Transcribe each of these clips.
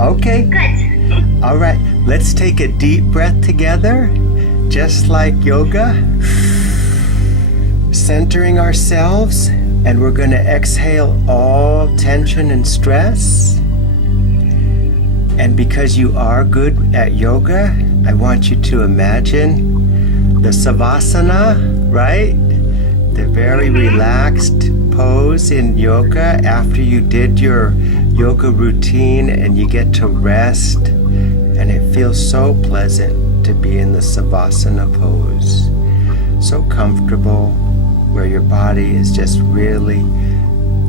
Okay. Good. All right. Let's take a deep breath together, just like yoga. Centering ourselves, and we're going to exhale all tension and stress. And because you are good at yoga, I want you to imagine the savasana, right? The very relaxed pose in yoga after you did your yoga routine, and you get to rest, and it feels so pleasant to be in the savasana pose. So comfortable, where your body is just really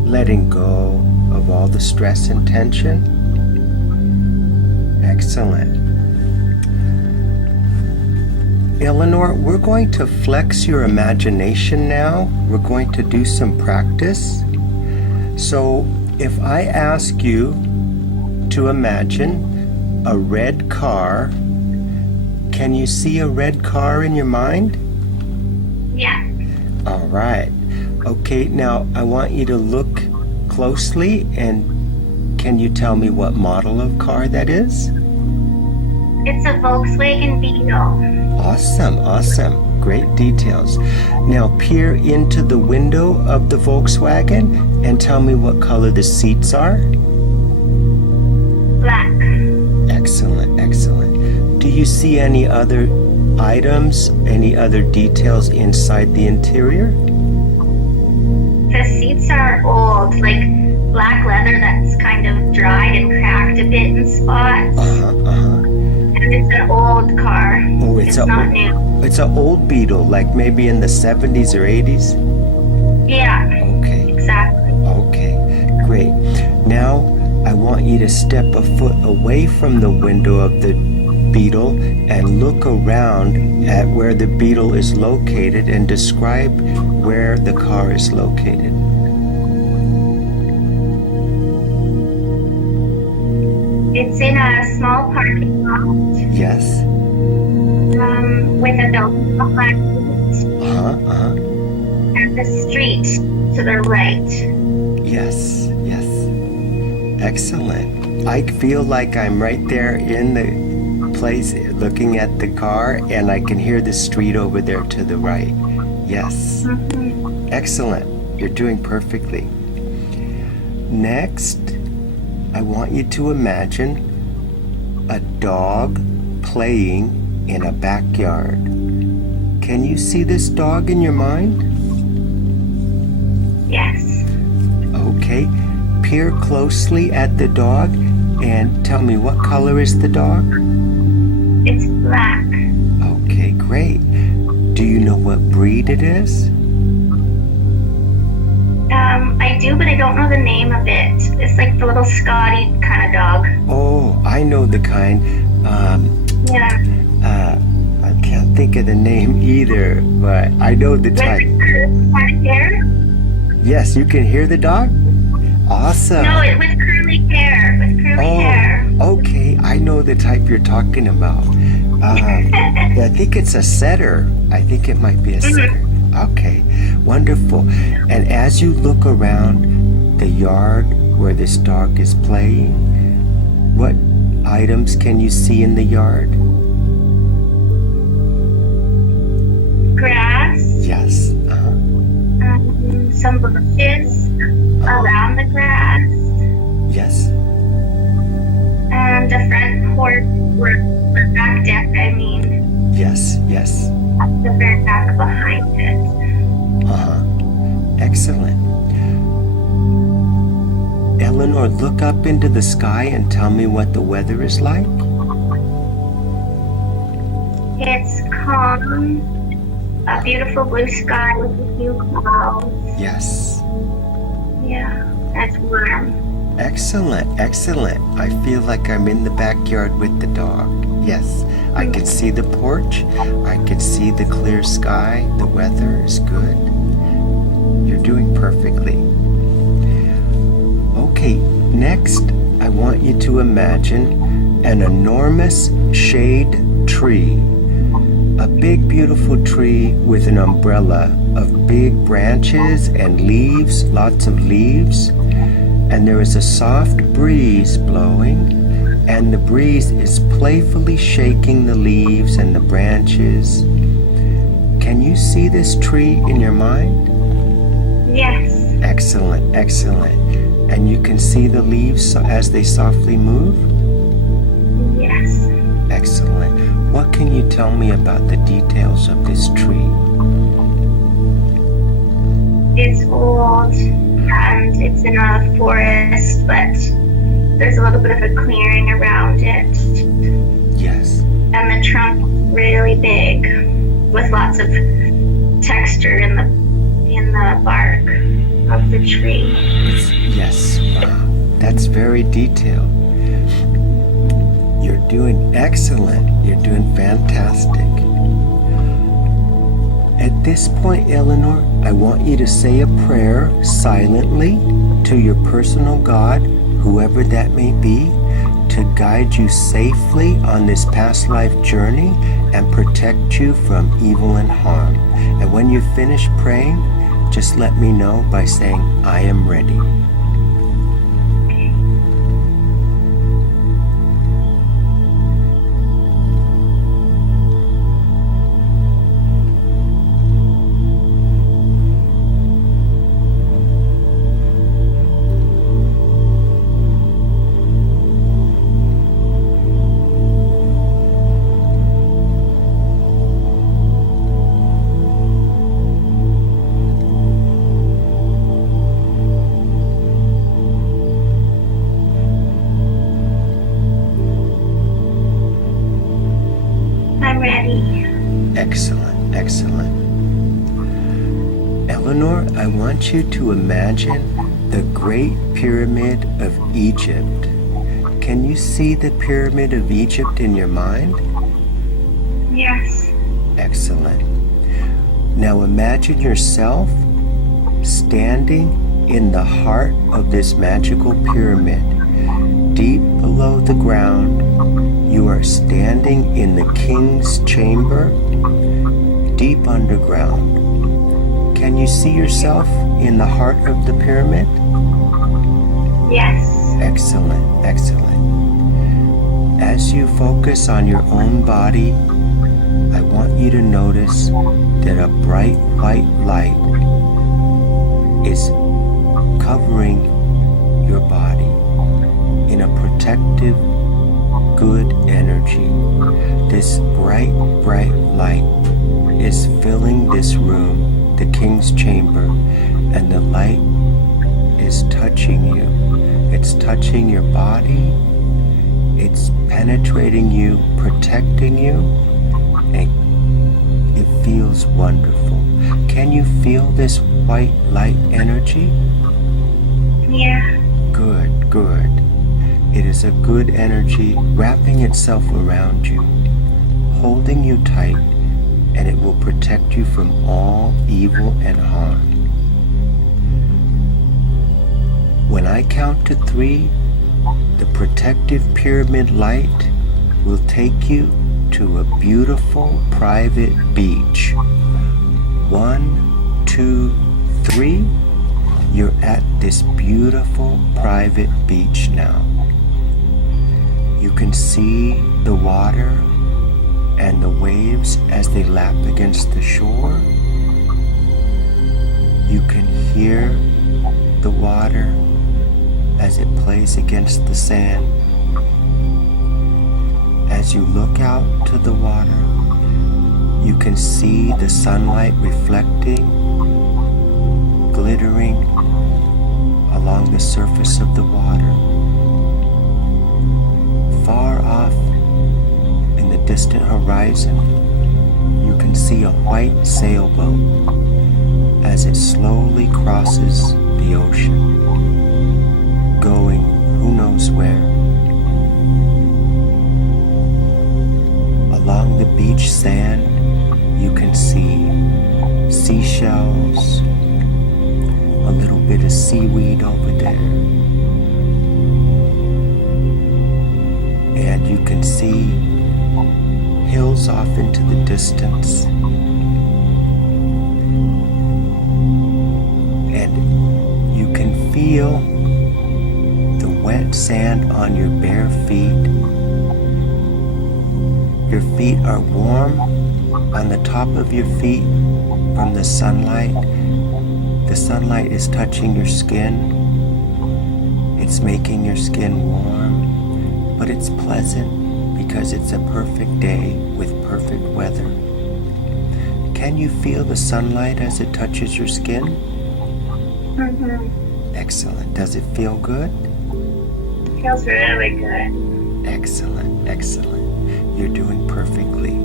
letting go of all the stress and tension. Excellent. Eleanor, we're going to flex your imagination now. We're going to do some practice. So if I ask you to imagine a red car, can you see a red car in your mind? Yeah. All right. Okay, now I want you to look closely, and can you tell me what model of car that is? It's a Volkswagen Beetle. Awesome. Great details. Now peer into the window of the Volkswagen and tell me what color the seats are. Black. Excellent. Do you see any other items, any other details inside the interior? The seats are old, like black leather that's kind of dried and cracked a bit in spots. And it's an old car. Oh, it's not new. It's an old Beetle, like maybe in the 70s or 80s? Yeah. Okay. Exactly. Okay, great. Now I want you to step a foot away from the window of the Beetle and look around at where the Beetle is located and describe where the car is located. It's in a small parking lot. Yes. With a building behind it. And the street to the right. Yes. Excellent. I feel like I'm right there in the place looking at the car, and I can hear the street over there to the right. Yes. Excellent. You're doing perfectly. Next, I want you to imagine a dog playing in a backyard. Can you see this dog in your mind? Yes. Okay. Peer closely at the dog and tell me, what color is the dog? It's black. Okay, great. Do you know what breed it is? I do, but I don't know the name of it. It's like the little Scotty kind of dog. Oh, I know the kind. I can't think of the name either, but I know the type. With hair? Yes, you can hear the dog? Awesome. No, with curly hair. Hair. Okay, I know the type you're talking about. I think it's a setter. I think it might be a setter. Okay, wonderful. And as you look around the yard where this dog is playing, what items can you see in the yard? Grass. Yes. Some bushes around the grass. Yes. And a front porch, or the back deck, I mean. Yes. The very back behind it. Excellent. Eleanor, look up into the sky and tell me what the weather is like. It's calm, a beautiful blue sky with a few clouds. Yes. Yeah, that's warm. Excellent. I feel like I'm in the backyard with the dog. Yes, I can see the porch. I can see the clear sky. The weather is good. You're doing perfectly. Okay, next, I want you to imagine an enormous shade tree. A big, beautiful tree with an umbrella of big branches and leaves, lots of leaves. And there is a soft breeze blowing, and the breeze is playfully shaking the leaves and the branches. Can you see this tree in your mind? Yes. Excellent, excellent. And you can see the leaves as they softly move? Yes. Excellent. What can you tell me about the details of this tree? It's old and it's in a forest, but there's a little bit of a clearing around it. Yes. And the trunk really big with lots of texture in the bark of the tree. Yes, wow. That's very detailed. You're doing excellent. You're doing fantastic. At this point, Eleanor, I want you to say a prayer silently to your personal God, whoever that may be, to guide you safely on this past life journey and protect you from evil and harm. And when you finish praying, just let me know by saying, I am ready. I'm ready. Excellent, excellent. Eleanor, I want you to imagine the Great Pyramid of Egypt. Can you see the Pyramid of Egypt in your mind? Yes. Excellent. Now imagine yourself standing in the heart of this magical pyramid. Deep below the ground, you are standing in the king's chamber, deep underground. Can you see yourself in the heart of the pyramid? Yes. Excellent, excellent. As you focus on your own body, I want you to notice that a bright white light is covering your body in a protective, good energy. This bright, bright light is filling this room, the king's chamber, and the light is touching you. It's touching your body, it's penetrating you, protecting you, and it feels wonderful. Can you feel this white light energy? Yeah. Good, good. It is a good energy wrapping itself around you, holding you tight, and it will protect you from all evil and harm. When I count to 3, the protective pyramid light will take you to a beautiful private beach. 1, 2, 3. You're at this beautiful private beach now. You can see the water and the waves as they lap against the shore. You can hear the water as it plays against the sand. As you look out to the water, you can see the sunlight reflecting, glittering along the surface of the water. Far off in the distant horizon, you can see a white sailboat as it slowly crosses the ocean, going who knows where. Along the beach sand, you can see seashells, a little bit of seaweed over there. And you can see hills off into the distance. And you can feel the wet sand on your bare feet Your feet are warm on the top of your feet from the sunlight. The sunlight is touching your skin. It's making your skin warm, but it's pleasant because it's a perfect day with perfect weather. Can you feel the sunlight as it touches your skin? Mm-hmm. Excellent. Does it feel good? Feels really good. Excellent, excellent. You're doing perfectly.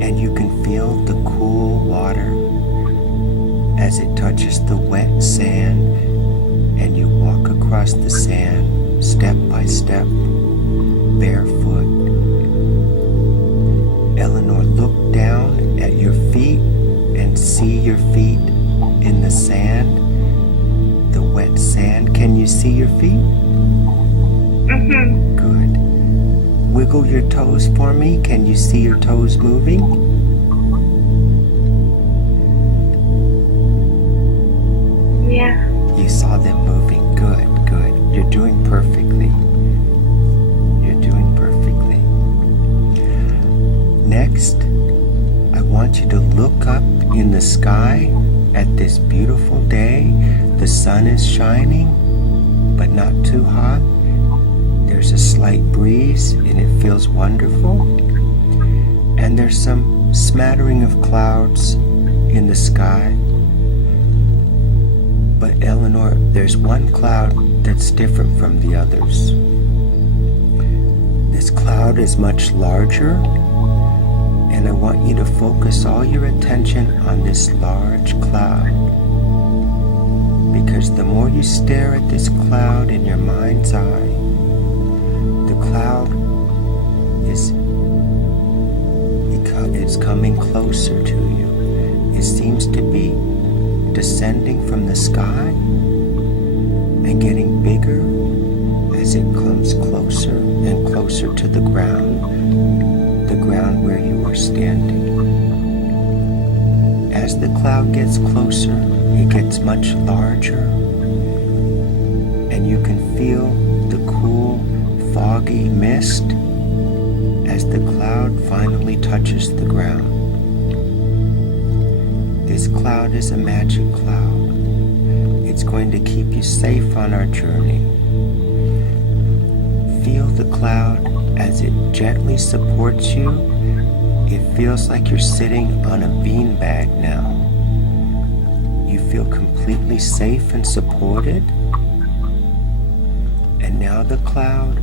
And you can feel the cool water as it touches the wet sand, and you walk across the sand step by step, barefoot. Eleanor, look down at your feet and see your feet in the sand, the wet sand. Can you see your feet? Mm-hmm. Good. Wiggle your toes for me. Can you see your toes moving? Yeah. You saw them moving. Good, good. You're doing perfectly. You're doing perfectly. Next, I want you to look up in the sky at this beautiful day. The sun is shining, but not too hot. There's a slight breeze and it feels wonderful. And there's some smattering of clouds in the sky. But Eleanor, there's one cloud that's different from the others. This cloud is much larger, and I want you to focus all your attention on this large cloud. Because the more you stare at this cloud in your mind's eye, the cloud is coming closer to you. It seems to be descending from the sky and getting bigger as it comes closer and closer to the ground where you are standing. As the cloud gets closer, it gets much larger, and you can feel the cool, foggy mist as the cloud finally touches the ground. This cloud is a magic cloud. It's going to keep you safe on our journey. Feel the cloud as it gently supports you. It feels like you're sitting on a beanbag now. You feel completely safe and supported. And now the cloud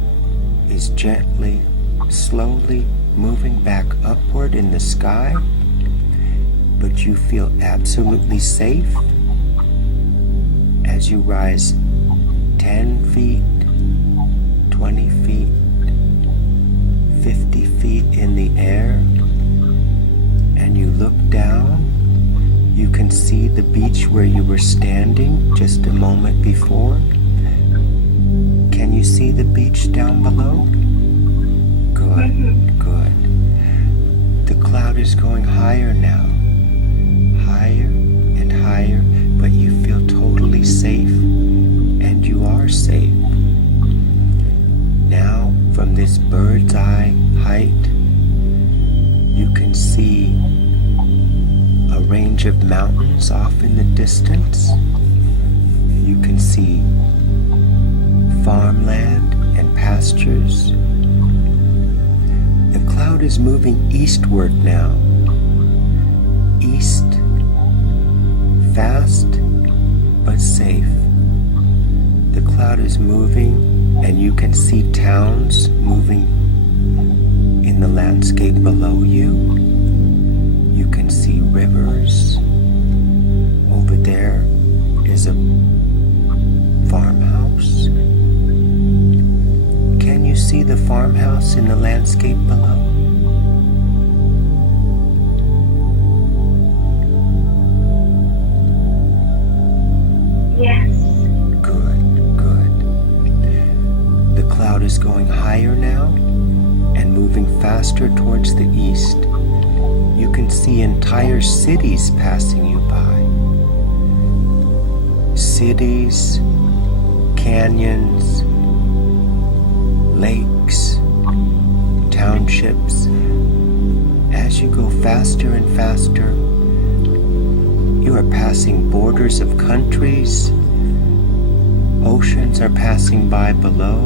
is gently, slowly moving back upward in the sky, but you feel absolutely safe as you rise 10 feet, 20 feet, 50 feet in the air, and you look down. You can see the beach where you were standing just a moment before. Can you see the beach down below? Good, good. The cloud is going higher now, higher and higher, but you feel totally safe, and you are safe. Now, from this bird's eye height, you can see a range of mountains off in the distance. You can see farmland and pastures. The cloud is moving eastward now. East, fast but safe. The cloud is moving, and you can see towns moving in the landscape below you. You can see rivers. Over there is a farmhouse. Can you see the farmhouse in the landscape below? Yes. Good, good. The cloud is going higher now and moving faster towards the east. You can see entire cities passing you by. Cities, canyons, lakes, townships. As you go faster and faster, you are passing borders of countries. Oceans are passing by below.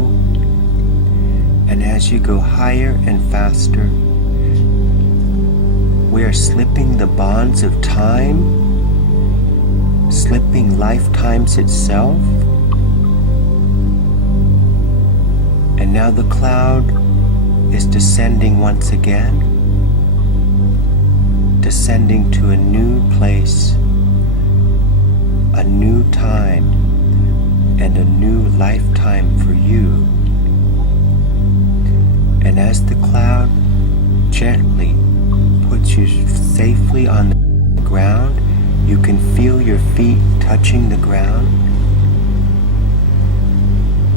And as you go higher and faster, we are slipping the bonds of time, slipping lifetimes itself. And now the cloud is descending once again, descending to a new place, a new time, and a new lifetime for you. And as the cloud gently puts you safely on the ground, you can feel your feet touching the ground.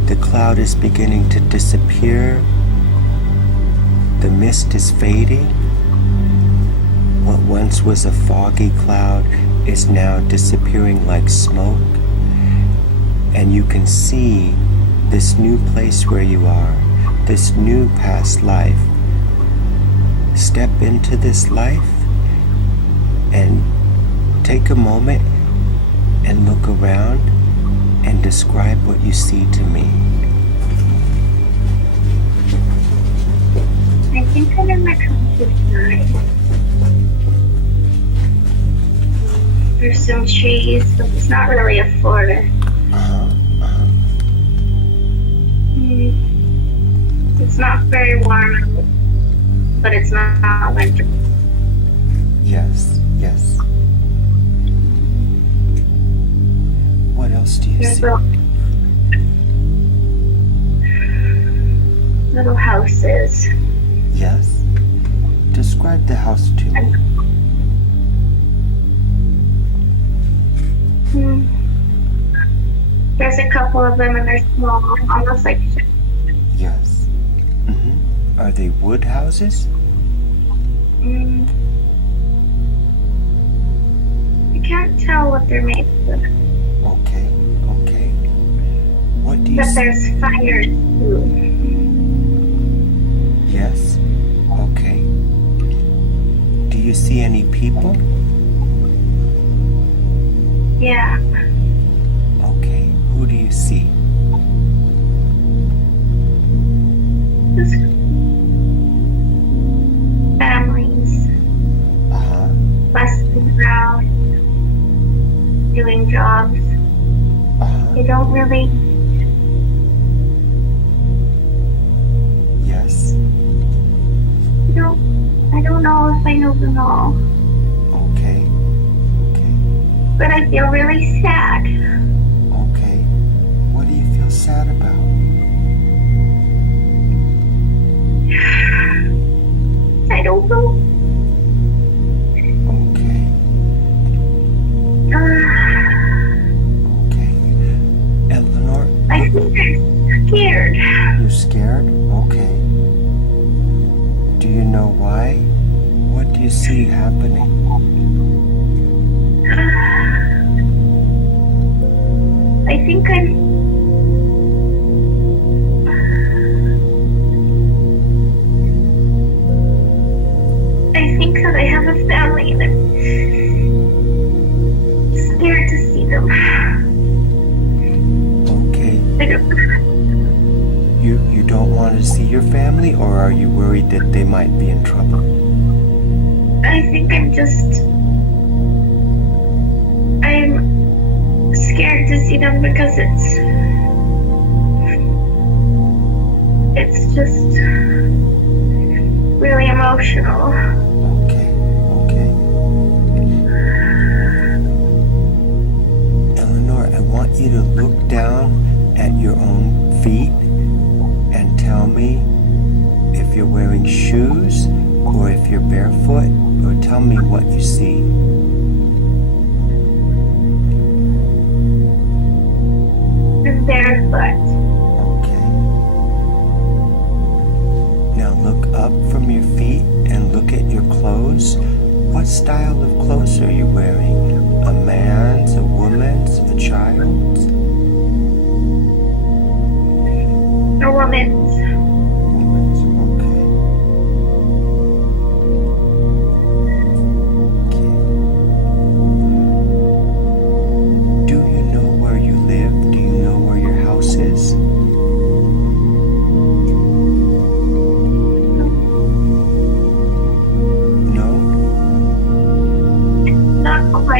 The cloud is beginning to disappear. The mist is fading. What once was a foggy cloud is now disappearing like smoke. And you can see this new place where you are, this new past life. Step into this life and take a moment and look around and describe what you see to me. I think I'm in the countryside. There's some trees, but it's not really a forest. It's not very warm, but it's not winter. Yes, yes. What else do you There's see? little houses. Yes. Describe the house to me. There's a couple of them and they're small, almost like Yes. Are they wood houses? I can't tell what they're made of. Okay, okay. What do you But see? there's fires too. Yes. Okay. Do you see any people? Yeah. Okay. Who do you see? Just families busting around, doing jobs. They don't really. Yes. I don't know if I know them all. Okay. Okay. But I feel really sad. Okay. What do you feel sad about? I don't know. Okay. Okay. Eleanor? I think I'm scared. You're scared? Okay. Do you know why? What do you see happening? I think that I have a family and I'm scared to see them. Okay. I don't. You don't want to see your family, or are you worried that they might be in trouble? I think I'm scared to see them because it's just really emotional. Okay, okay. Eleanor, I want you to look down at your own feet and tell me if you're wearing shoes or if you're barefoot, or tell me what you see. I'm barefoot. Okay. Now look up from your feet and look at your clothes. What style of clothes are you wearing? A man's, a woman's, a child's? A woman's. Woman's, okay.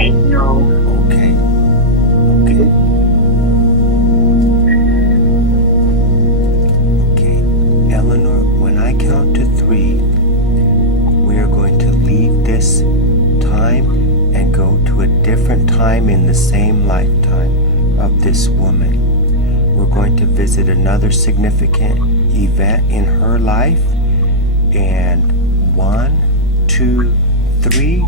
quite know. Okay. Okay. Okay. Eleanor, when I count to 3, we are going to leave this time and go to a different time in the same lifetime of this woman. We're going to visit another significant event in her life. And 1, 2, 3,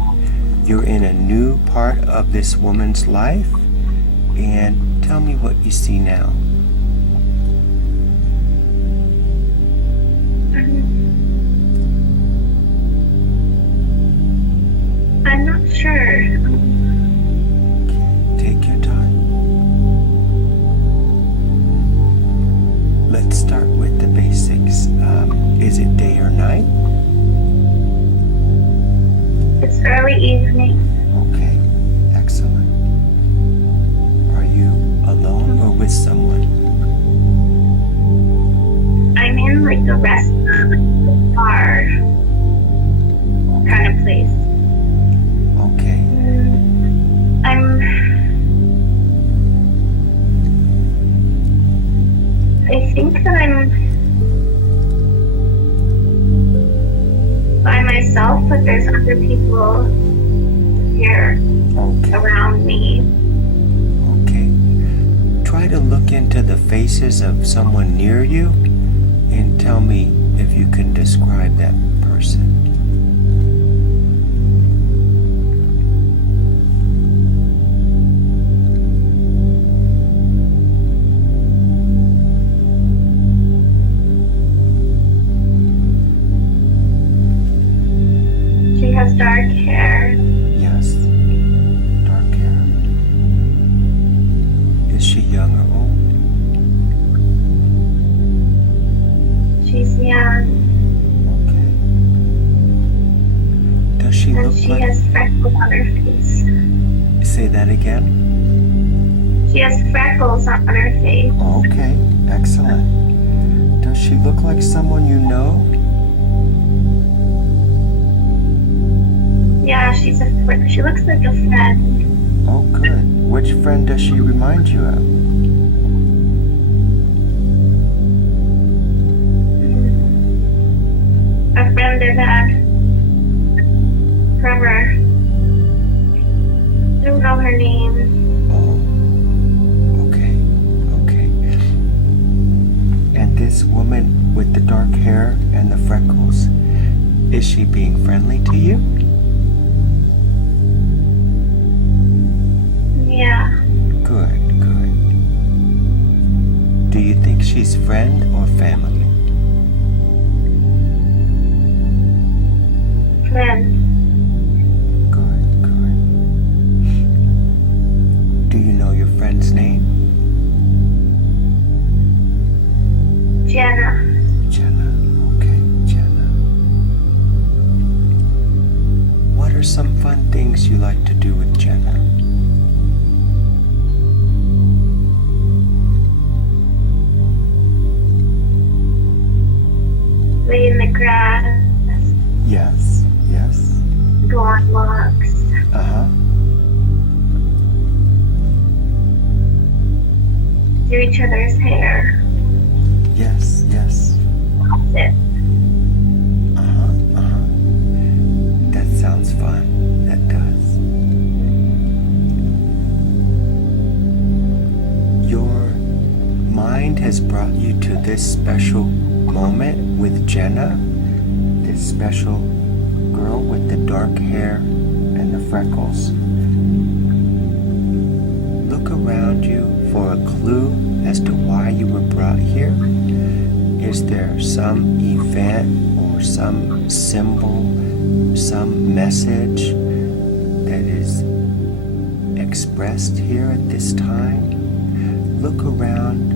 you're in a new part of this woman's life. And tell me what you see now. I'm not sure. Take your time. Let's start with the basics. Is it day or night? It's early evening. Okay, excellent. Are you alone or with someone? I'm in like a restaurant, bar kind of place. Okay. I think that I'm by myself, but there's other people here around me. Okay. Try to look into the faces of someone near you and tell me if you can describe that person. She has dark hair. Yes. Dark hair. Is she young or old? She's young. Okay. Does she And look she like... has freckles on her face. Say that again? She has freckles on her face. Okay. Excellent. Does she look like someone you know? Yeah, she looks like a friend. Oh, good. Which friend does she remind you of? A friend I've had forever. I don't know her name. Oh. Okay. Okay. And this woman with the dark hair and the freckles, is she being friendly to you? Yeah. Good, good. Do you think she's friend or family? Friend. Good, good. Do you know your friend's name? Jenna. Jenna. Okay, Jenna. What are some fun things you like to do with Jenna? Lay in the grass. Yes, yes. Go on walks. Uh-huh. Do each other's hair. Yes, yes. That's it. Uh-huh, uh-huh. That sounds fun. That does. Your mind has brought you to this special moment with Jenna, this special girl with the dark hair and the freckles. Look around you for a clue as to why you were brought here. Is there some event or some symbol, some message that is expressed here at this time? Look around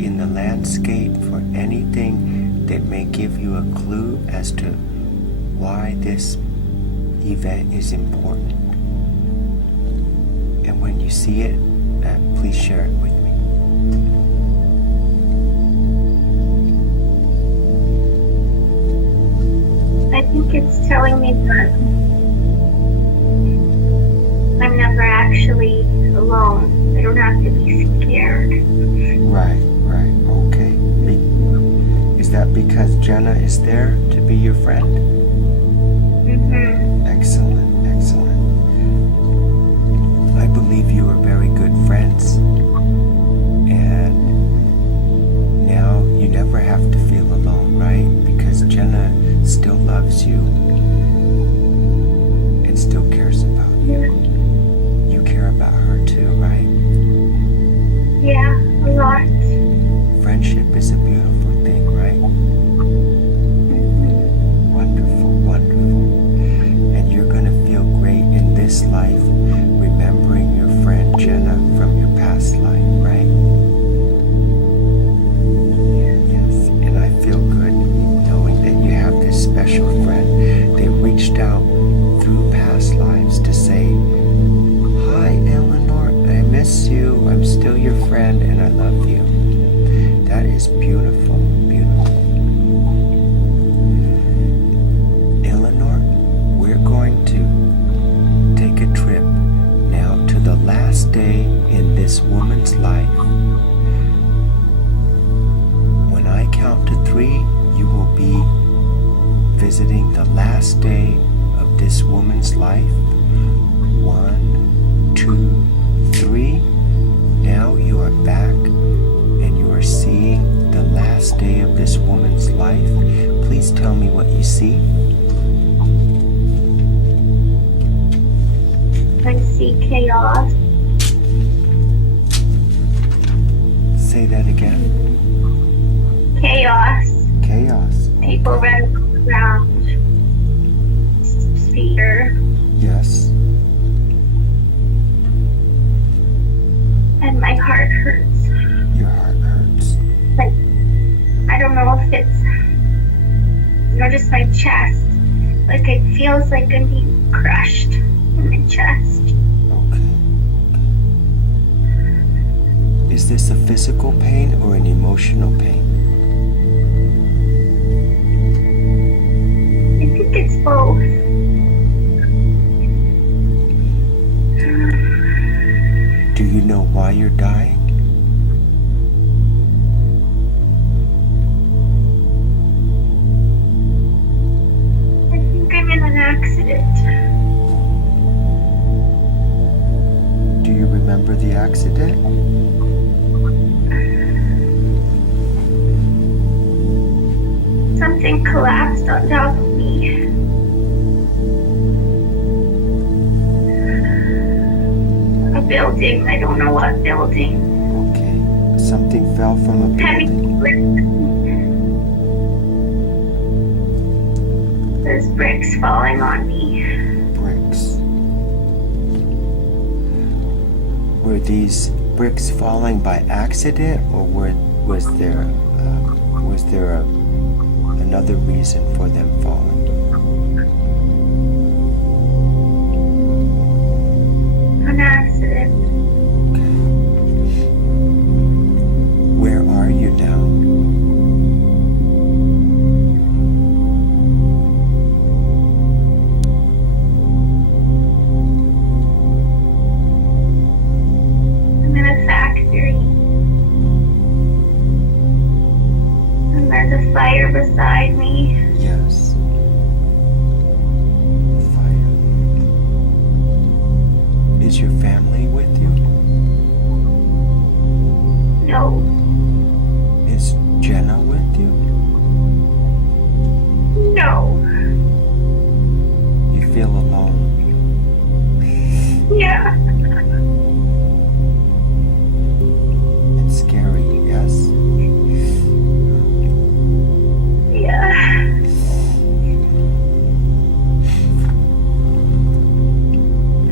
in the landscape for anything that may give you a clue as to why this event is important. And when you see it, please share it with me. I think it's telling me that actually alone. I don't have to be scared. Right, okay. Is that because Jenna is there to be your friend? Mm-hmm. Excellent. I believe you are very good friends. And now you never have to feel alone, right? Because Jenna still loves you and still cares about you. You care about her too, right? Yeah, a lot. Friendship is a beautiful thing, right? Mm-hmm. Wonderful. And you're going to feel great in this life, remembering your friend Jenna from your past life, right? Yes, and I feel good knowing that you have this special friend that reached out through past lives to say, "Hi, Eleanor, I miss you. I'm still your friend and I love you." That is beautiful. Eleanor, we're going to take a trip now to the last day in this woman's life. When I count to 3, you will be visiting the last day of this woman's life. 1, 2, 3. Now you are back and you are seeing the last day of this woman's life. Please tell me what you see. I see chaos. Say that again. Chaos. People running around. Fear. Yes. And my heart hurts. Your heart hurts. Like, I don't know if it's, just my chest. Like, it feels like I'm being crushed in my chest. Okay. Is this a physical pain or an emotional pain? I think it's both. Do you know why you're dying? I think I'm in an accident. Do you remember the accident? Something collapsed on top of me. A building. I don't know what building. Okay. Something fell from a Heavy building. bricks. There's bricks falling on me. Bricks. Were these bricks falling by accident, or was there another reason for them falling? An accident. Okay. Where are you now? I'm in a factory. And there's a fire beside me. Yes. Fire. Is your family with you? No. Is Jenna with you? No. You feel alone? Yeah. It's scary, yes? Yeah.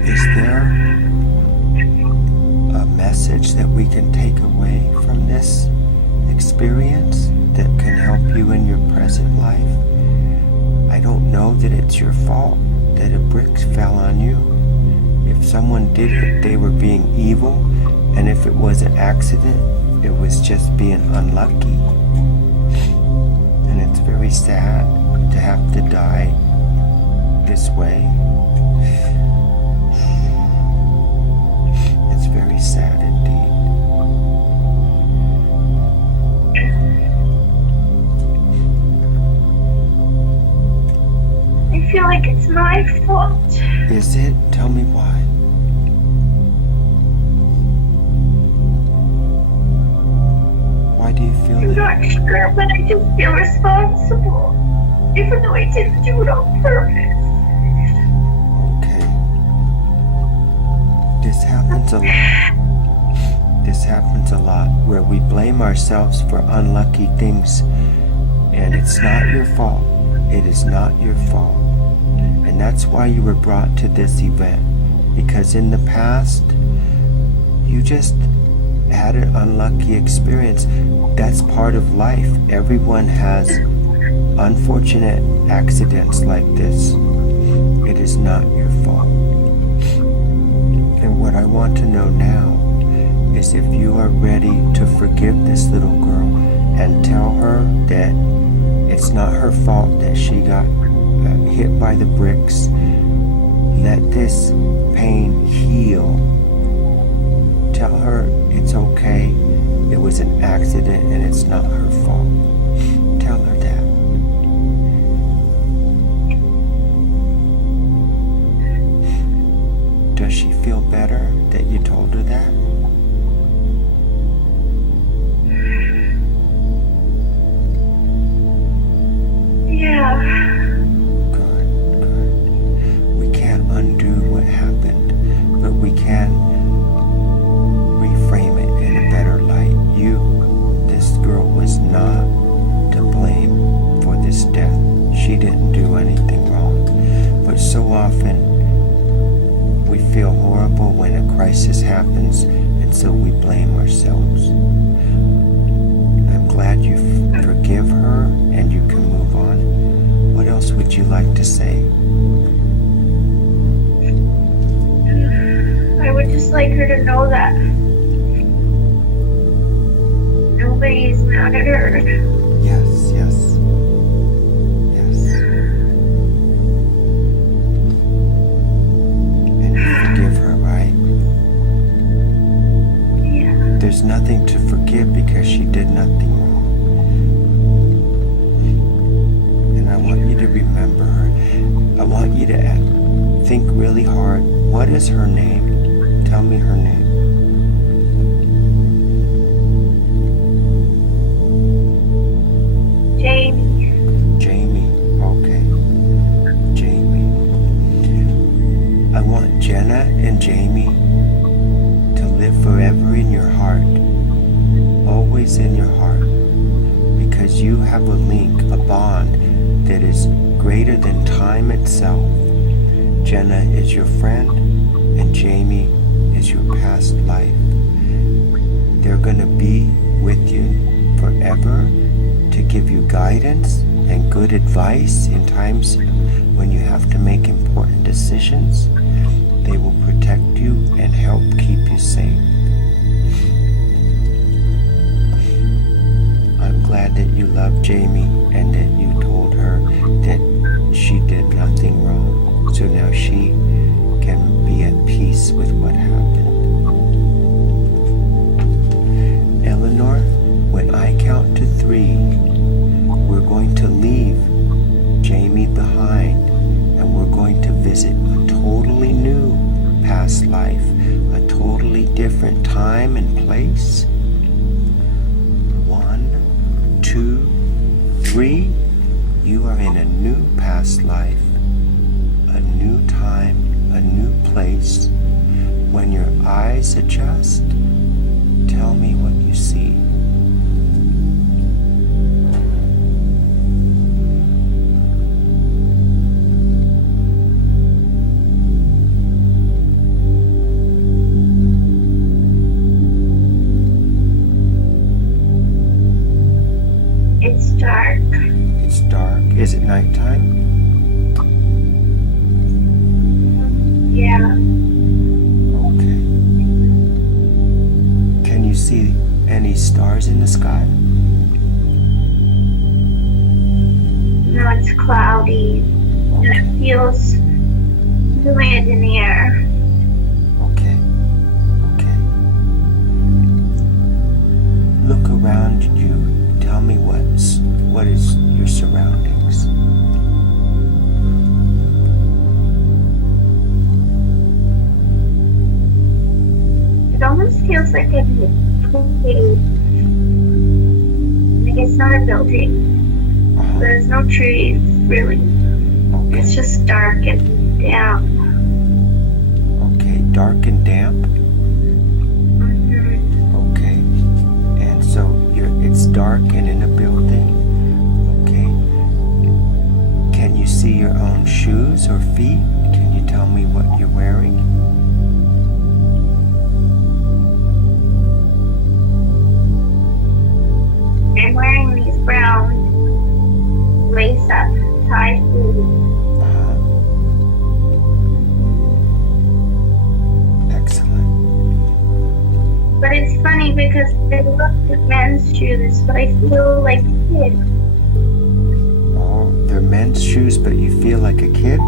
Is there a message that we can take away from this experience that can help you in your present life? I don't know that it's your fault that a brick fell on you. If someone did it, they were being evil, and if it was an accident, it was just being unlucky. And it's very sad to have to die this way. very sad indeed. I feel like it's my fault. Is it? Tell me why. Why do you feel I'm that? not sure, but I just feel responsible. Even though I didn't do it on purpose. Okay. This happens a lot. This happens a lot where we blame ourselves for unlucky things, and it's not your fault. It is not your fault. And that's why you were brought to this event, because in the past you just had an unlucky experience. That's part of life. Everyone has unfortunate accidents like this. It is not your fault. And what I want to know now is if you are ready to forgive this little girl and tell her that it's not her fault that she got hit by the bricks. Let this pain heal. Tell her it's okay. It was an accident and it's not her fault. Tell her that. Does she feel better that you told her that? Yeah. We can't undo what happened, but we can reframe it in a better light. This girl was not to blame for this death. She didn't do anything wrong. But so often we feel horrible when a crisis happens, and so we blame ourselves. I'm glad you forgive her and you can move on. What else would you like to say? I would just like her to know that nobody's mad at her. Yes, yes. Yes. And you forgive her, right? Yeah. There's nothing to forgive because she did nothing wrong. And I want you to remember her. I want you to think really hard. What is her name? Tell me her name. Jamie. Jamie. Okay. Jamie. I want Jenna and Jamie to live forever in your heart. Always in your heart. Because you have a link, a bond that is greater than time itself. Jenna is your friend and Jamie is your past life. They're going to be with you forever to give you guidance and good advice in times when you have to make important decisions. They will protect you and help keep you safe. I'm glad that you love Jamie and that you told her that she did nothing wrong. So now she can be at peace with what happened. Eleanor, when I count to 3, we're going to leave Jamie behind and we're going to visit a totally new past life, a totally different time and place. 1, 2, 3. You are in a new past life, a new time, a new place. When your eyes adjust, tell me what you see. It's dark. It's dark. Is it nighttime? Yeah. Okay. Can you see any stars in the sky? No, it's cloudy. And it feels wind in the air. Okay. Okay. around you? Tell me what is your surroundings. It almost feels like a cave. Like it's not a building. There's no trees, really. Okay. It's just dark and damp. Okay, dark and damp? Okay. And so it's dark and in a building. Okay. Can you see your own shoes or feet? Can you tell me what you're wearing? I'm wearing these brown lace-up tie shoes. Excellent. But it's funny because they look like men's shoes, but I feel like a kid. Oh, they're men's shoes, but you feel like a kid?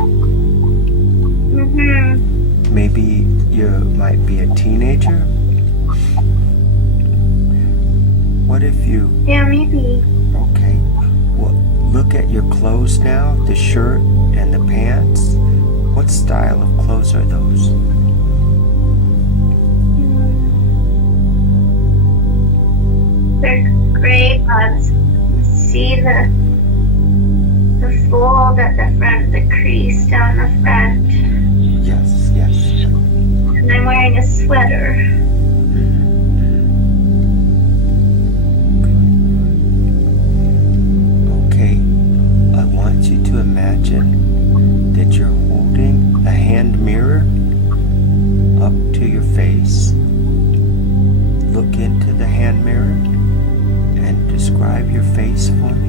Maybe you might be a teenager? What if you... Yeah, maybe. Okay. Well, look at your clothes now, the shirt and the pants. What style of clothes are those? They're gray, but see the fold at the front, the crease down the front. Yes, yes. And I'm wearing a sweater. Okay, I want you to imagine that you're holding a hand mirror up to your face. Look into the hand mirror and describe your face for me.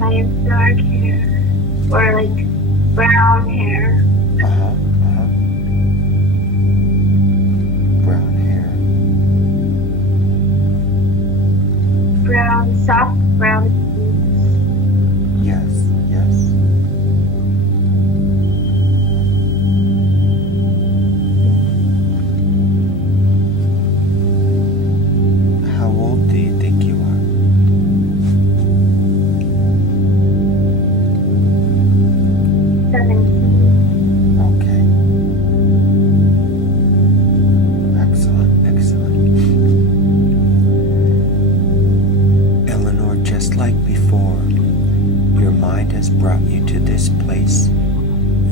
I have dark hair, or like brown hair. Brown hair. Brown, soft brown shoes. Yes, yes. How old do you think you are? 17. Okay. Excellent, excellent. Eleanor, just like before, your mind has brought you to this place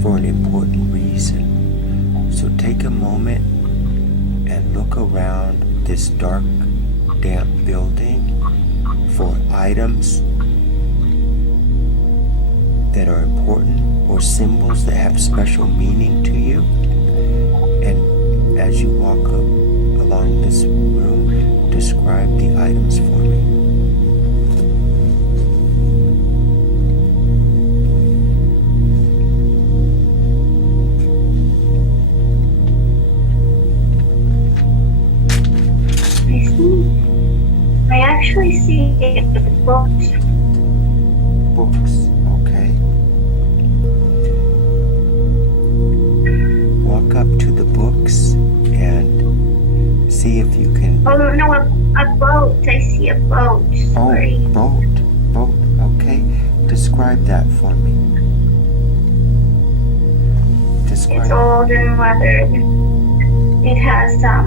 for an important reason. So take a moment and look around this dark, damp building for items that are important or symbols that have special meaning to you. And as you walk up along this room, describe the items for me. I actually see books. Books, okay. Walk up to the books and see if you can... Oh no, a boat. I see a boat. Sorry. Oh, boat, okay. Describe that for me. Describe. It's old and weathered. It has a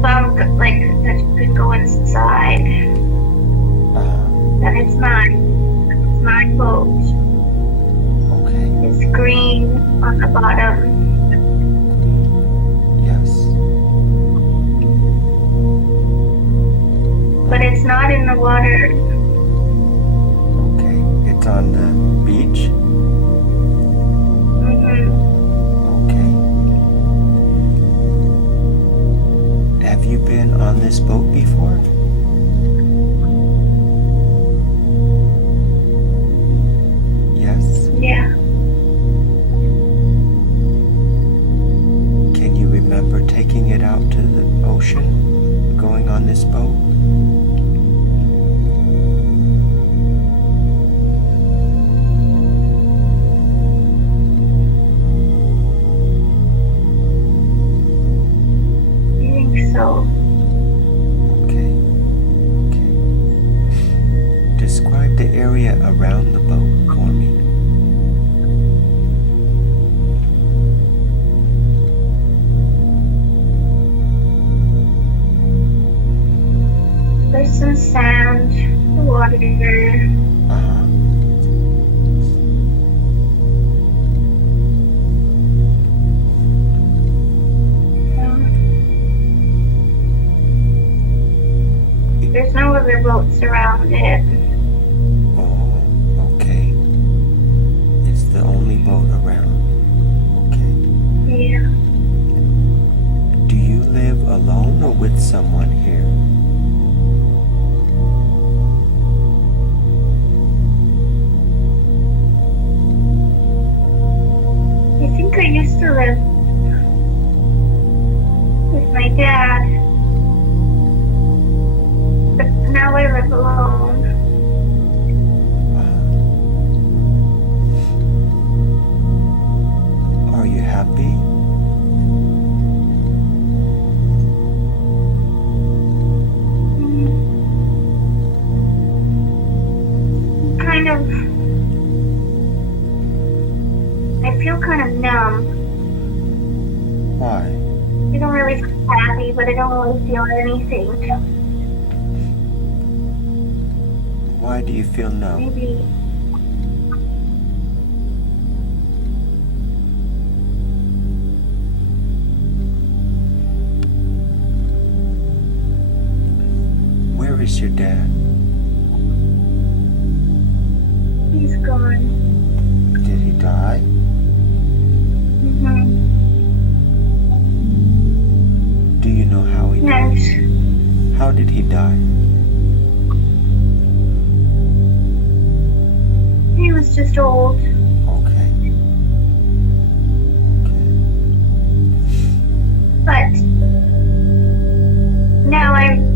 bunk like that you can go inside. And it's mine. It's my boat. Okay. It's green on the bottom. Yes. But it's not in the water. Okay. It's on the beach. Okay. Have you been on this boat before? Yes. Yeah. Can you remember taking it the area around the boat for me. There's some sand, water. Uh-huh. There's no other boats around it. Oh, okay. It's the only boat around. Okay. Yeah. Do you live alone or with someone here? I think I used to live with my dad. But now I live alone. Are you happy? Kind of. I feel kind of numb. Why? I don't really feel happy, but I don't really feel anything. Why do you feel numb? Maybe. Where is your dad? He's gone. Did he die? Mm-hmm. Do you know how he died? Yes. How did he die? He was just old. Okay. Okay. But now I'm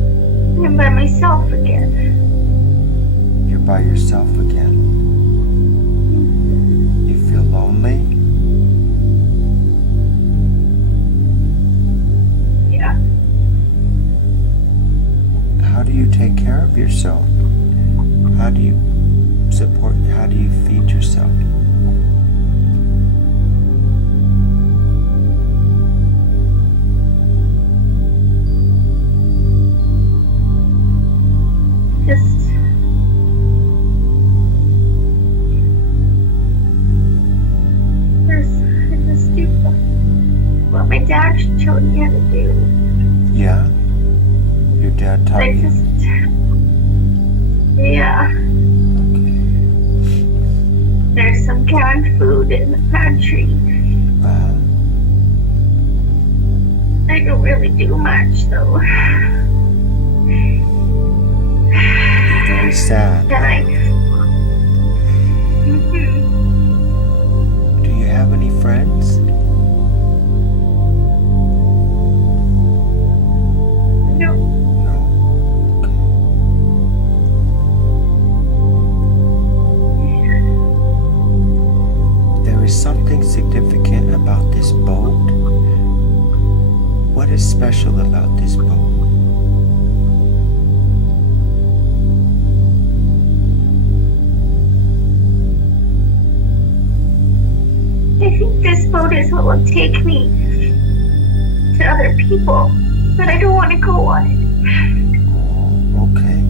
by myself again. You're by yourself again. You feel lonely? Yeah. How do you take care of yourself? How do you support, how do you feed yourself? Just I just do what my dad showed me how to do. Yeah? Your dad taught I you? just yeah. Okay. There's some canned food in the pantry. Uh-huh. I don't really do much though. You're very sad. And Mhm. Do you have any friends? No. No. Okay. There is something significant about this boat. What is special about this boat? I think this boat is what will take me to other people, but I don't want to go on it. Oh, okay.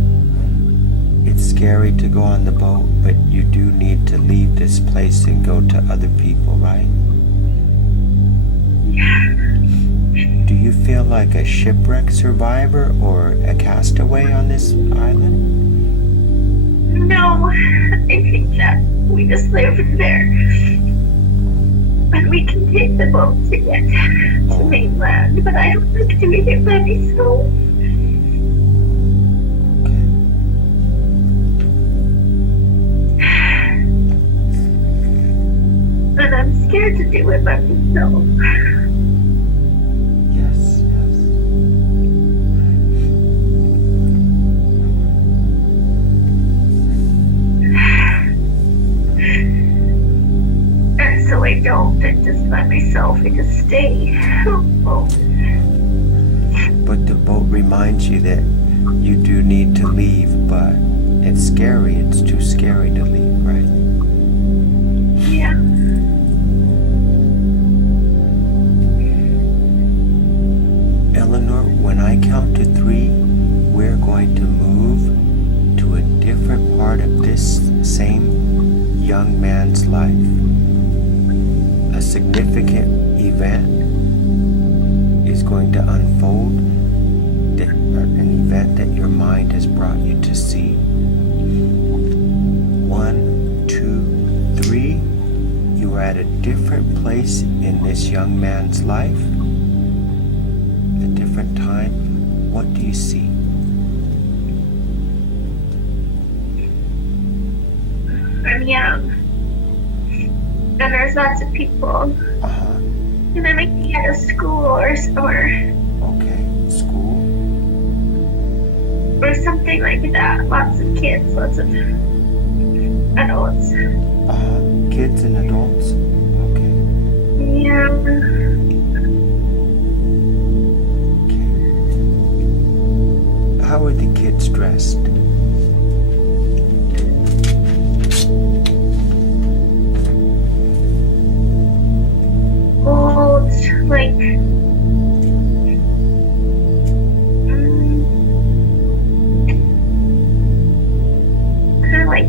It's scary to go on the boat, but you do need to leave this place and go to other people, right? Do you feel like a shipwreck survivor or a castaway on this island? No, I think that we just live there. And we can take the boat to get to mainland, but I don't like doing it by myself. And I'm scared to do it by myself. Yes, yes. And so I don't. I'm just by myself. I just stay. Oh. But the boat reminds you that you do need to leave, but it's scary. It's too scary to leave, right? Yeah. Eleanor, when I count to 3, we're going to move to a different part of this same young man's life. A significant event is going to unfold, an event that your mind has brought you to see. 1, 2, 3. You are at a different place in this young man's life, a different time. What do you see? I'm young. And there's lots of people. Uh-huh. And I might be at a school or somewhere. Okay. School? Or something like that. Lots of kids, lots of adults. Uh-huh. Kids and adults? Okay. Yeah. Okay. How are the kids dressed? Old, like, kind of like,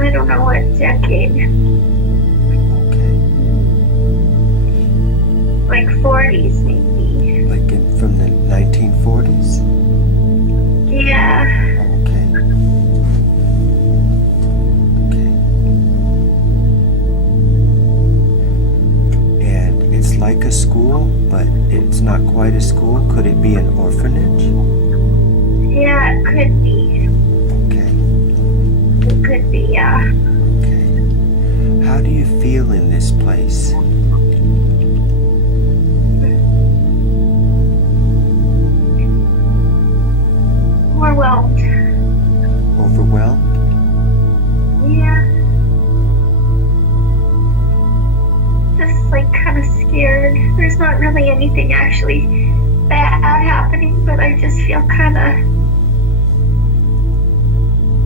I don't know what decade, Okay. like 40s maybe. Like from the 1940s? Yeah. Okay. Okay. And it's like a school, but it's not quite a school. Could it be an orphanage? Yeah, it could be. Okay. It could be, yeah. Okay. How do you feel in this place? Overwhelmed. Overwhelmed? Yeah. Just like kind of scared. There's not really anything actually bad happening, but I just feel kind of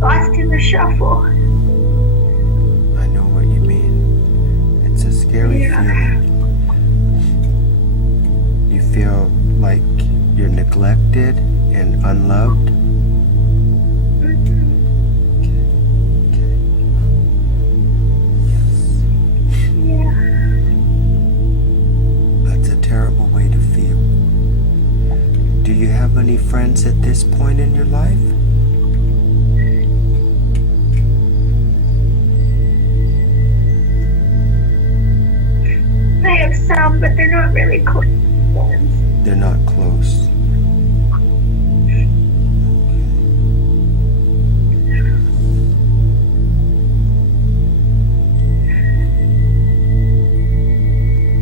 lost in the shuffle. I know what you mean. It's a scary feeling. You feel like you're neglected and unloved. Okay. Okay. Yes. Yeah. That's a terrible way to feel. Do you have any friends at this point in your life? I have some, but they're not really close ones. They're not close.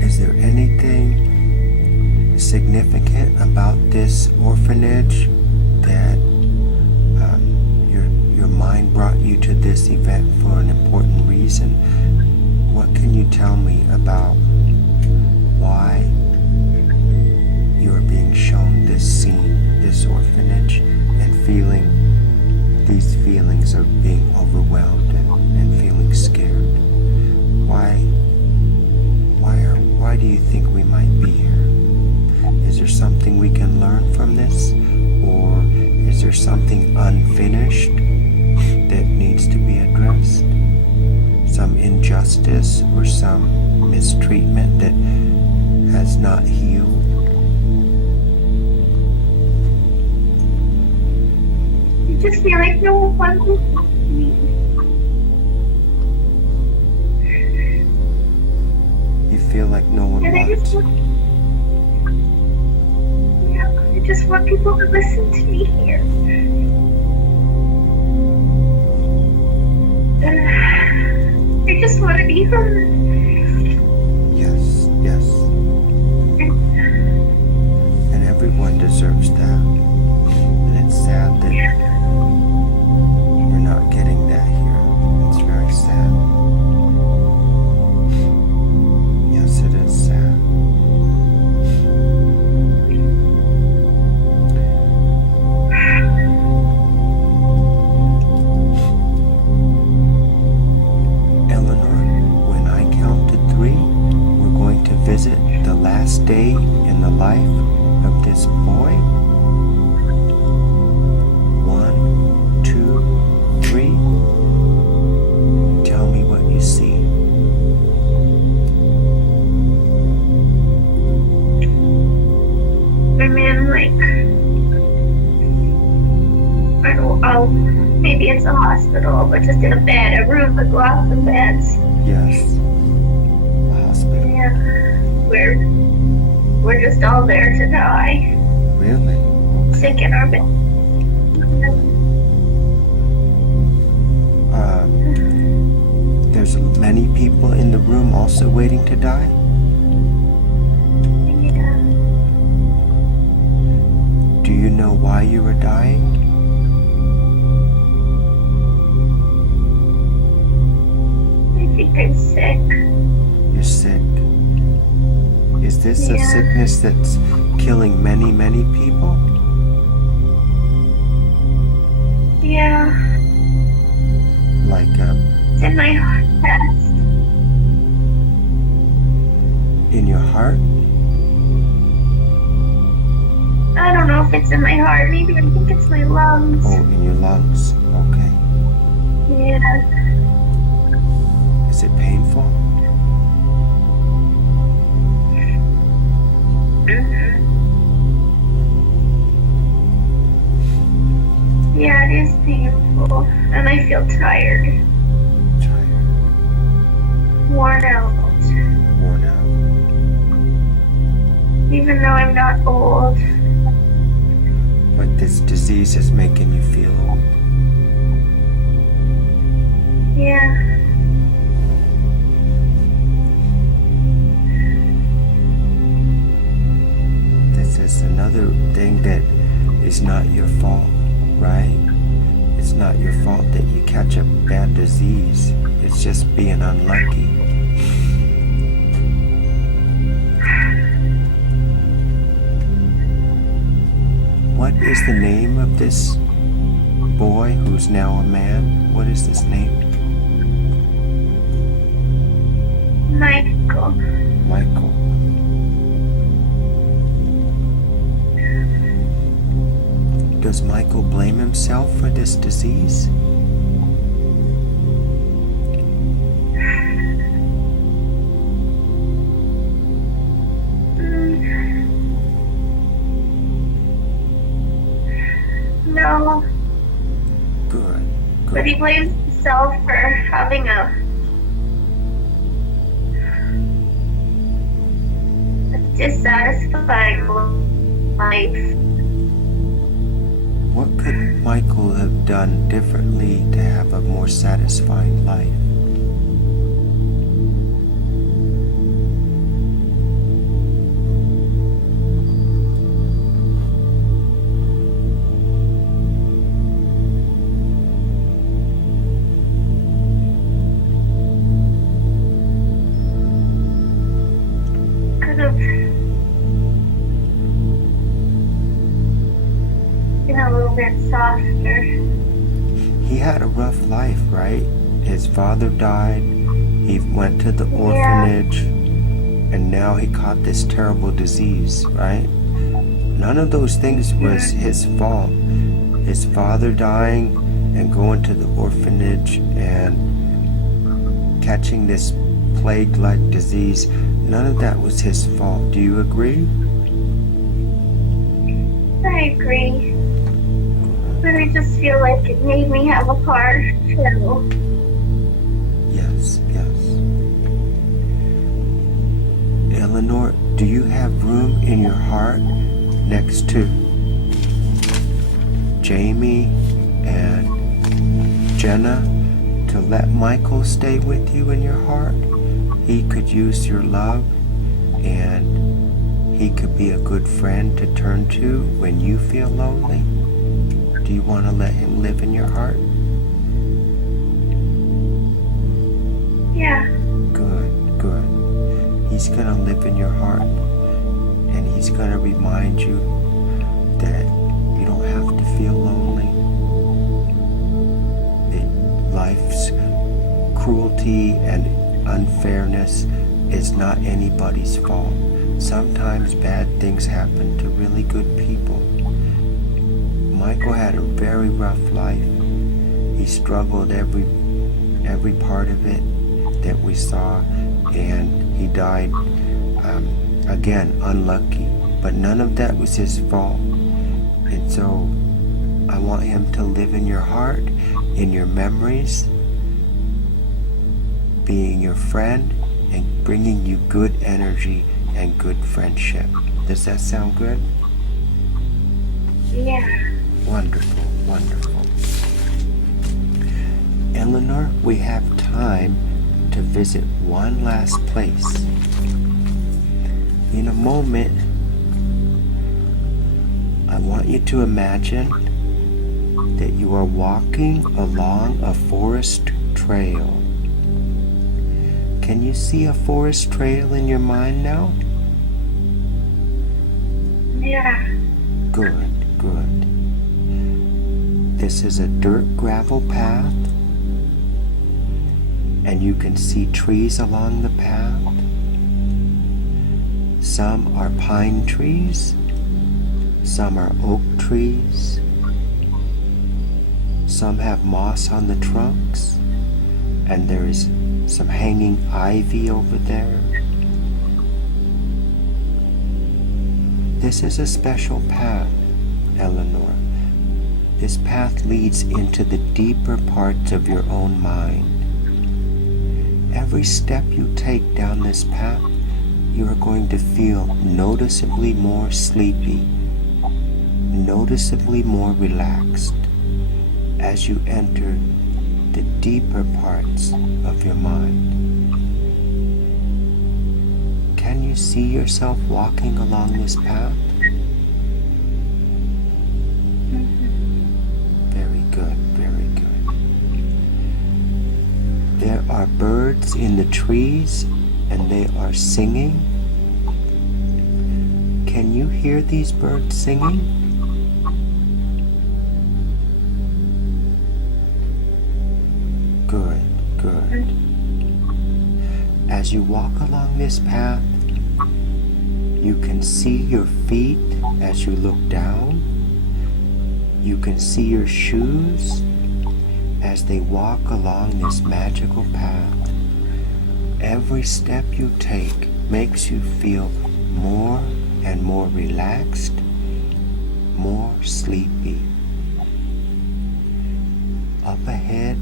Is there anything significant about this orphanage that your mind brought you to this event for an important reason? What can you tell me about why you're being shown this scene, this orphanage, and feeling these feelings of being overwhelmed and feeling scared? Why do you think we might be here? Is there something we can learn from this? Or is there something unfinished that needs to be addressed? Some injustice or some mistreatment that has not healed? I just feel like no one will me. You feel like no one And I wants? just want people to listen to me here. I just want to be heard. Yes, yes. And everyone deserves that. And it's sad that you're not getting that here. It's very sad. Yes, it is sad. life of this boy. 1, 2, 3. Tell me what you see. I'm in maybe it's a hospital, but just in a bed, a room with lots of beds. Yes. A hospital. Yeah. We're just all there to die. Really? Okay. Sick in our bed. There's many people in the room also waiting to die? Yeah. Do you know why you were dying? I think I'm sick. You're sick. Is this a Yeah. sickness that's killing many, many people? Yeah. Like, It's in my chest. in your heart? I don't know if it's in my heart. Maybe I think it's my lungs. Oh, in your lungs. Okay. Yeah. Is it painful? Mhm. Yeah, it is painful. And I feel tired. Tired. Worn out. Worn out. Even though I'm not old. But this disease is making you feel old. Yeah. This is another thing that is not your fault, right? It's not your fault that you catch a bad disease. It's just being unlucky. What is the name of this boy who's now a man? What is his name? Michael. Michael. Does Michael blame himself for this disease? No. Good. But he Good. blames himself for having a dissatisfying life. What could Michael have done differently to have a more satisfying life? Could have been a little bit softer. He had a rough life, right? His father died, he went to the orphanage, and now he caught this terrible disease, right? None of those things was his fault. His father dying and going to the orphanage and catching this plague-like disease, none of that was his fault. Do you agree? I agree. But I just feel like it made me have a part too. Yes, yes. Eleanor, do you have room in your heart next to Jamie and Jenna to let Michael stay with you in your heart? He could use your love and he could be a good friend to turn to when you feel lonely. Do you want to let him live in your heart? Yeah. Good, good. He's going to live in your heart and he's going to remind you that you don't have to feel lonely. That life's cruelty and unfairness it's not anybody's fault. Sometimes bad things happen to really good people. Michael had a very rough life. He struggled every part of it that we saw, and he died, again, unlucky. But none of that was his fault. And so I want him to live in your heart, in your memories, being your friend, and bringing you good energy and good friendship. Does that sound good? Yeah. Wonderful, wonderful. Eleanor, we have time to visit one last place. In a moment, I want you to imagine that you are walking along a forest trail. Can you see a forest trail in your mind now? Yeah. Good, good. This is a dirt gravel path, and you can see trees along the path. Some are pine trees, some are oak trees, some have moss on the trunks, and there is some hanging ivy over there. This is a special path, Eleanor. This path leads into the deeper parts of your own mind. Every step you take down this path, you are going to feel noticeably more sleepy, noticeably more relaxed as you enter the deeper parts of your mind. Can you see yourself walking along this path? Very good, very good. There are birds in the trees, and they are singing. Can you hear these birds singing? Good, good. As you walk along this path, you can see your feet as you look down. You can see your shoes as they walk along this magical path. Every step you take makes you feel more and more relaxed, more sleepy. Up ahead,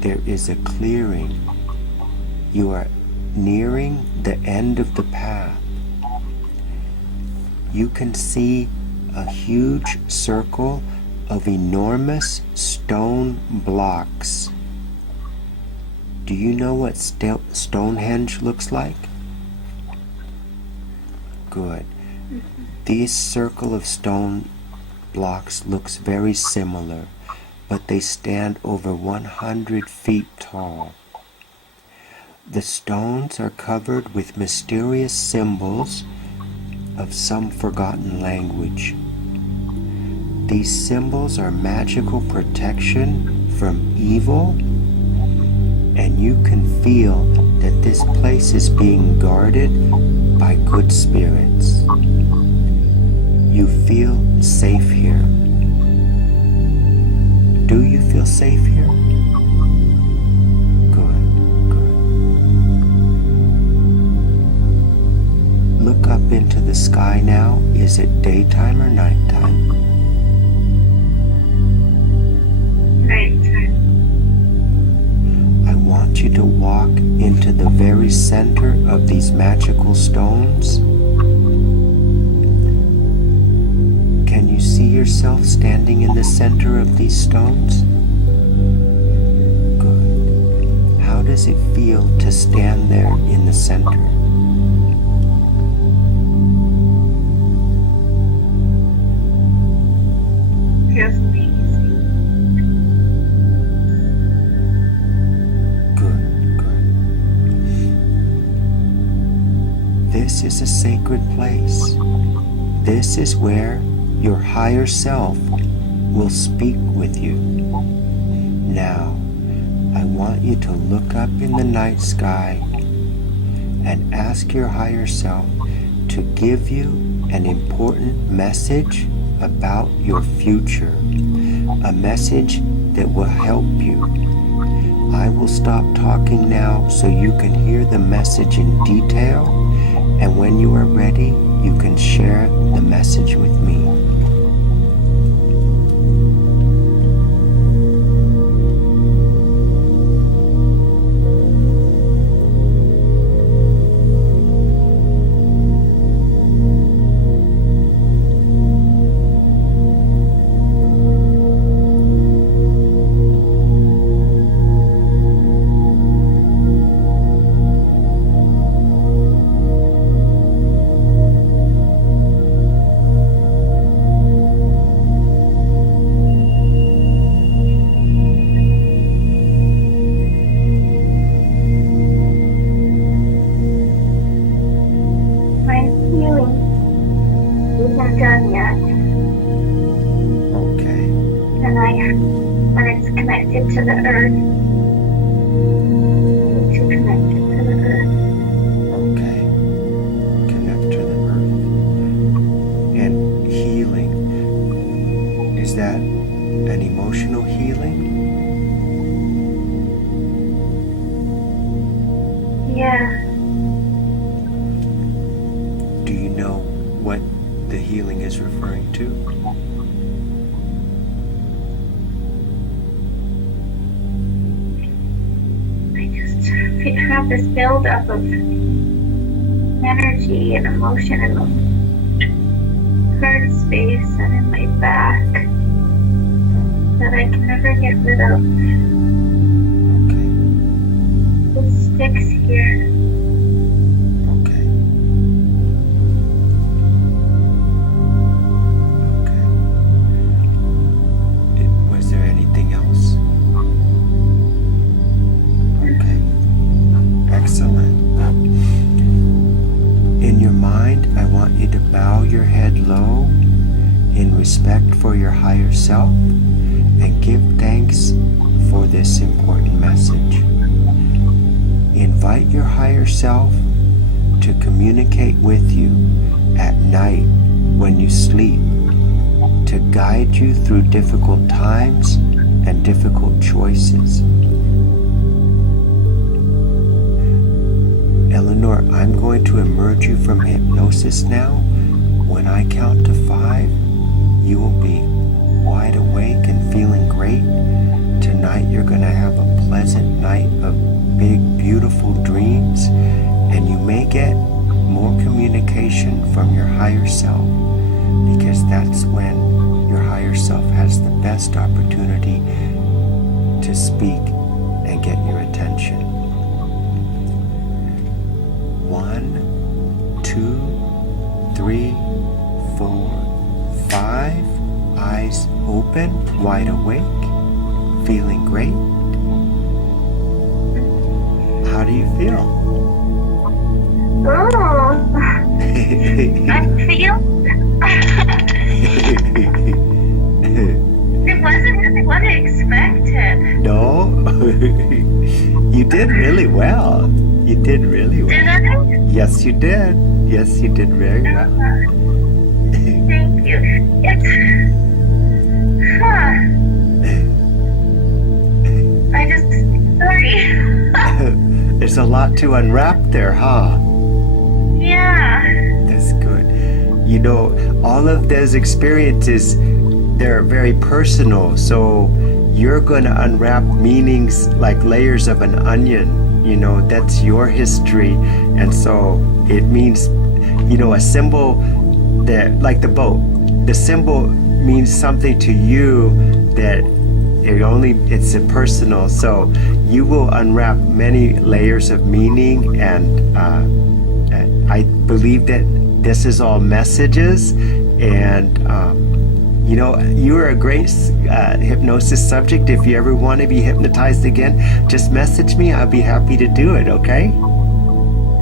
there is a clearing. You are nearing the end of the path. You can see a huge circle of enormous stone blocks. Do you know what Stonehenge looks like? Good. This circle of stone blocks looks very similar, but they stand over 100 feet tall. The stones are covered with mysterious symbols of some forgotten language. These symbols are magical protection from evil, and you can feel that this place is being guarded by good spirits. You feel safe here. Do you feel safe here? Good, good. Look up into the sky now. Is it daytime or nighttime? Nighttime. I want you to walk into the very center of these magical stones. Can you see yourself standing in the center of these stones? Good. How does it feel to stand there in the center? Feels amazing. Good, good. This is a sacred place. This is where your higher self will speak with you. Now, I want you to look up in the night sky and ask your higher self to give you an important message about your future, a message that will help you. I will stop talking now so you can hear the message in detail, and when you are ready, you can share the message with me. When it's connected to the earth, I need to connect it to the earth. Okay. Connect to the earth. And healing, is that an emotional healing? Yeah. Do you know what the healing is referring to? I have this buildup of energy and emotion in the heart space and in my back that I can never get rid of. Okay. It sticks here. Okay. Okay. Was there anything else? Okay. Excellent. In your mind, I want you to bow your head low in respect for your higher self and give thanks for this important message. Invite your higher self to communicate with you at night when you sleep, to guide you through difficult times and difficult choices. Eleanor, I'm going to emerge you from hypnosis now. When I count to 5, you will be wide awake and feeling great. Tonight you're going to have a pleasant night of big, beautiful dreams, and you may get more communication from your higher self, because that's when your higher self has the best opportunity to speak and get your attention. 1, 2, 3, 4, 5. Eyes open, wide awake, feeling great. How do you feel? Oh, I feel it wasn't really what I expected. No? You did really well. You did really well. Did I? Yes, you did. Yes, you did very well. Thank you. It's I just sorry. There's a lot to unwrap there, huh? Yeah. That's good. You know, all of those experiences, they're very personal. So you're going to unwrap meanings like layers of an onion. You know, that's your history. And so it means, you know, a symbol that, like the boat, the symbol means something to you that it's personal. So you will unwrap many layers of meaning, and I believe that this is all messages. And you know, you're a great hypnosis subject. If you ever want to be hypnotized again, just message me. I'll be happy to do it. Okay?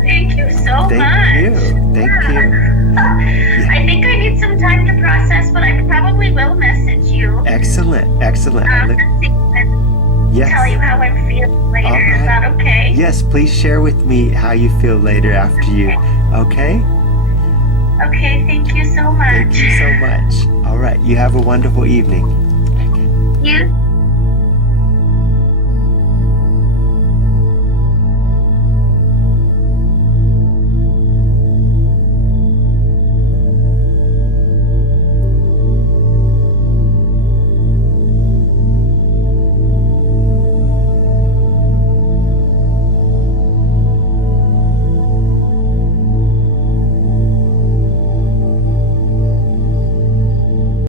Thank you so much. Thank you. Thank you. I think I need some time to process, but I probably will message you. Excellent. Excellent. Yes. tell you how I'm feeling later. All right. Is that okay? Yes, please share with me how you feel later after you. Okay? Okay, thank you so much. Thank you so much. All right, you have a wonderful evening. You